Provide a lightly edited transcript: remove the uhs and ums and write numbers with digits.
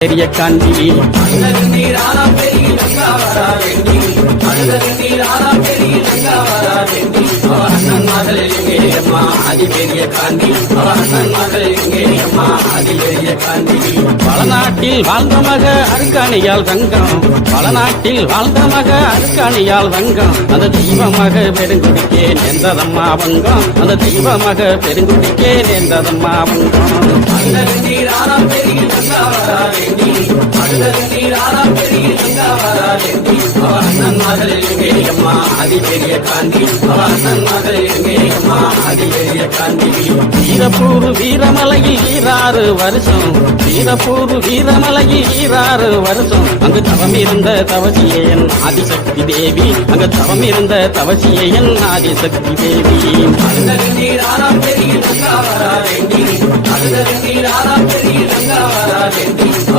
பெரிய காண்டி பலநாட்டில் வாழ்ந்த மக அருக்காணியால் ரங்கம், பலநாட்டில் வாழ்ந்த மக அருக்காணியால் ரங்கம். அந்த தெய்வமாக பெருங்குடிக்கே நேர்ந்ததம்மா வங்கம், அந்த தெய்வமாக பெருங்குடிக்கே நேர்ந்ததம்மா வங்கம். வீரப்பூர் வீரமலையில் 26 வருஷம், வீரப்பூர் வீரமலையில் 26 வருஷம். அங்கு தவம் இருந்த தவசியே என் ஆதிசக்தி தேவி, அங்கு தவம் இருந்த தவசியே என் ஆதிசக்தி தேவி.